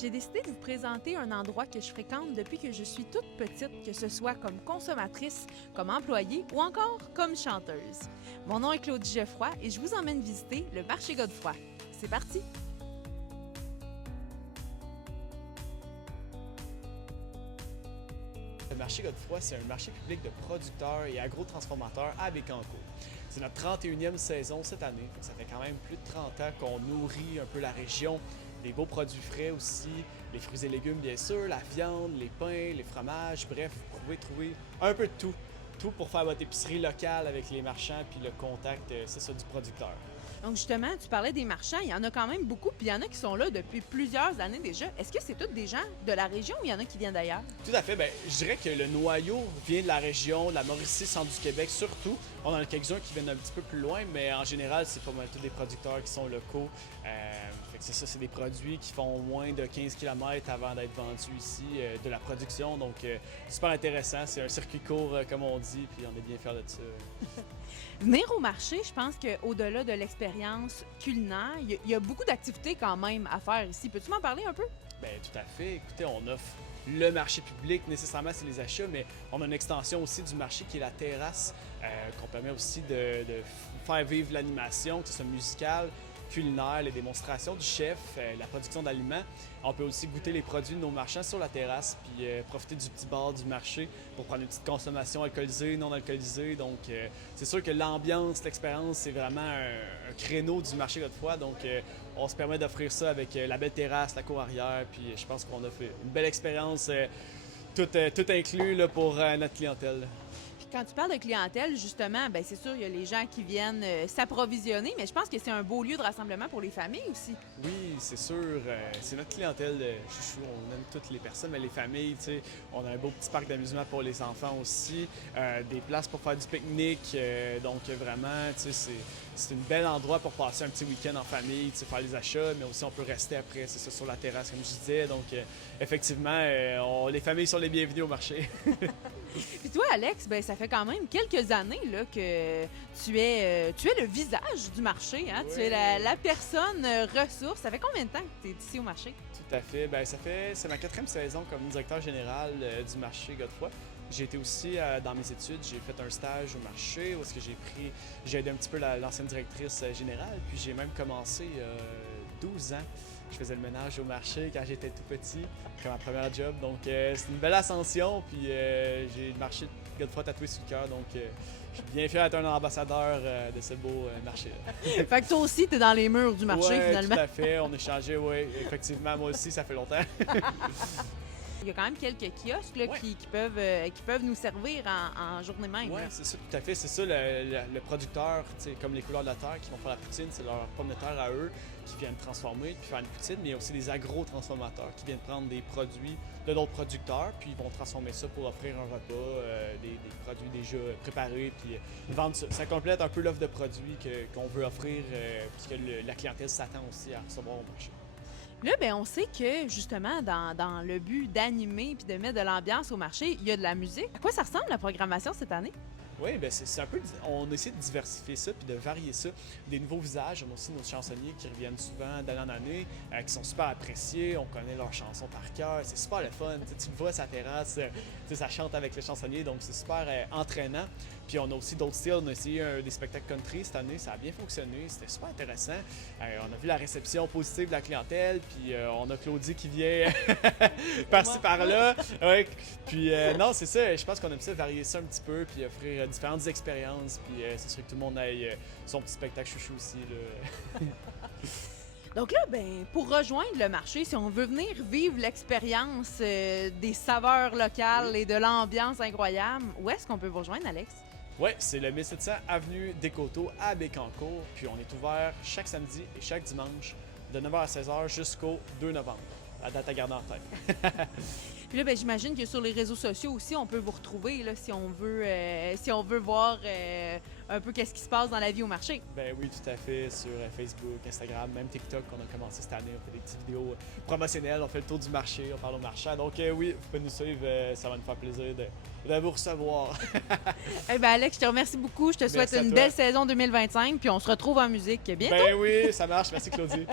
J'ai décidé de vous présenter un endroit que je fréquente depuis que je suis toute petite, que ce soit comme consommatrice, comme employée ou encore comme chanteuse. Mon nom est Claudie Geoffroy et je vous emmène visiter le marché Godefroy. C'est parti! Le marché Godefroy, c'est un marché public de producteurs et agrotransformateurs à Bécancour. C'est notre 31e saison cette année. Ça fait quand même plus de 30 ans qu'on nourrit un peu la région. Des beaux produits frais aussi, les fruits et légumes bien sûr, la viande, les pains, les fromages, bref, vous pouvez trouver un peu de tout. Tout pour faire votre épicerie locale avec les marchands puis le contact, c'est ça, du producteur. Donc justement, tu parlais des marchands, il y en a quand même beaucoup, puis il y en a qui sont là depuis plusieurs années déjà. Est-ce que c'est tous des gens de la région ou il y en a qui viennent d'ailleurs? Tout à fait. Bien, je dirais que le noyau vient de la région, de la Mauricie, centre du Québec surtout. On en a quelques-uns qui viennent un petit peu plus loin, mais en général, c'est pas mal tous des producteurs qui sont locaux. Fait que c'est ça, c'est des produits qui font moins de 15 km avant d'être vendus ici, de la production. Donc, super intéressant. C'est un circuit court, comme on dit, puis on est bien fiers de ça. Venir au marché, je pense qu'au-delà de l'expérience culinaire, il y a beaucoup d'activités quand même à faire ici. Peux-tu m'en parler un peu? Bien, tout à fait. Écoutez, on offre le marché public, nécessairement c'est les achats, mais on a une extension aussi du marché qui est la terrasse, qu'on permet aussi de faire vivre l'animation, que ce soit musicale, culinaire, les démonstrations du chef, la production d'aliments. On peut aussi goûter les produits de nos marchands sur la terrasse, puis profiter du petit bar du marché pour prendre une petite consommation alcoolisée, non alcoolisée. Donc, c'est sûr que l'ambiance, l'expérience, c'est vraiment un créneau du marché Godefroy. Donc, on se permet d'offrir ça avec la belle terrasse, la cour arrière, puis je pense qu'on a fait une belle expérience, tout inclus là, pour notre clientèle. Quand tu parles de clientèle, justement, ben c'est sûr, il y a les gens qui viennent s'approvisionner, mais je pense que c'est un beau lieu de rassemblement pour les familles aussi. Oui, c'est sûr. C'est notre clientèle de chouchou. On aime toutes les personnes, mais les familles, tu sais. On a un beau petit parc d'amusement pour les enfants aussi. Des places pour faire du pique-nique. Donc, vraiment, tu sais, c'est un bel endroit pour passer un petit week-end en famille, tu sais, faire les achats, mais aussi on peut rester après, c'est ça, sur la terrasse, comme je disais. Donc, effectivement, les familles sont les bienvenues au marché. Puis toi, Alex, ben ça fait quand même quelques années là, que tu es le visage du marché, hein? Oui. Tu es la personne ressource. Ça fait combien de temps que tu es ici au marché? Tout à fait. Bien, c'est ma 4e saison comme directeur général du marché Godefroy. J'ai été aussi dans mes études, j'ai fait un stage au marché où est-ce que j'ai aidé un petit peu l'ancienne directrice générale, puis j'ai même commencé 12 ans. Je faisais le ménage au marché quand j'étais tout petit, comme ma première job. Donc, c'est une belle ascension, puis j'ai le marché de Godefroy tatoué sur le cœur. Donc, je suis bien fier d'être un ambassadeur de ce beau marché-là. Fait que toi aussi, tu es dans les murs du marché, ouais, finalement. Tout à fait. On échangeait, oui. Effectivement, moi aussi, ça fait longtemps. Il y a quand même quelques kiosques là, Ouais. qui peuvent nous servir en journée même. Oui, Là. c'est ça, tout à fait. C'est ça, le producteur, comme les couleurs de la terre qui vont faire la poutine, c'est leur pomme de terre à eux qui viennent transformer puis faire une poutine, mais il y a aussi des agro-transformateurs qui viennent prendre des produits de d'autres producteurs puis ils vont transformer ça pour offrir un repas, des produits déjà préparés puis vendre ça. Ça complète un peu l'offre de produits qu'on veut offrir puisque la clientèle s'attend aussi à recevoir au marché. Là, ben, on sait que, justement, dans le but d'animer puis de mettre de l'ambiance au marché, il y a de la musique. À quoi ça ressemble, la programmation cette année? Oui, ben c'est un peu. On essaie de diversifier ça puis de varier ça. Des nouveaux visages. On a aussi nos chansonniers qui reviennent souvent d'année en année, qui sont super appréciés. On connaît leurs chansons par cœur. C'est super le fun. Tu le vois sa terrasse, ça chante avec les chansonniers, donc c'est super entraînant. Puis on a aussi d'autres styles. On a essayé des spectacles country cette année. Ça a bien fonctionné. C'était super intéressant. On a vu la réception positive de la clientèle. Puis on a Claudie qui vient par-ci par-là. Ouais. Puis non, c'est ça. Je pense qu'on aime ça varier ça un petit peu puis offrir différentes expériences, puis c'est sûr que tout le monde ait son petit spectacle chouchou aussi. Là. Donc là, ben, pour rejoindre le marché, si on veut venir vivre l'expérience des saveurs locales et de l'ambiance incroyable, où est-ce qu'on peut vous rejoindre, Alex? Oui, c'est le 1700 Avenue des Coteaux à Bécancour, puis on est ouvert chaque samedi et chaque dimanche de 9h à 16h jusqu'au 2 novembre. La date à garder en tête. Puis là, ben, j'imagine que sur les réseaux sociaux aussi, on peut vous retrouver là, si on veut voir un peu qu'est-ce qui se passe dans la vie au marché. Ben oui, tout à fait, sur Facebook, Instagram, même TikTok qu'on a commencé cette année. On fait des petites vidéos promotionnelles, on fait le tour du marché, on parle aux marchands. Donc oui, vous pouvez nous suivre, ça va nous faire plaisir de vous recevoir. Eh ben Alex, je te remercie beaucoup. Je te souhaite Merci à une toi. belle saison 2025, puis on se retrouve en musique bientôt. Ben oui, ça marche. Merci Claudie.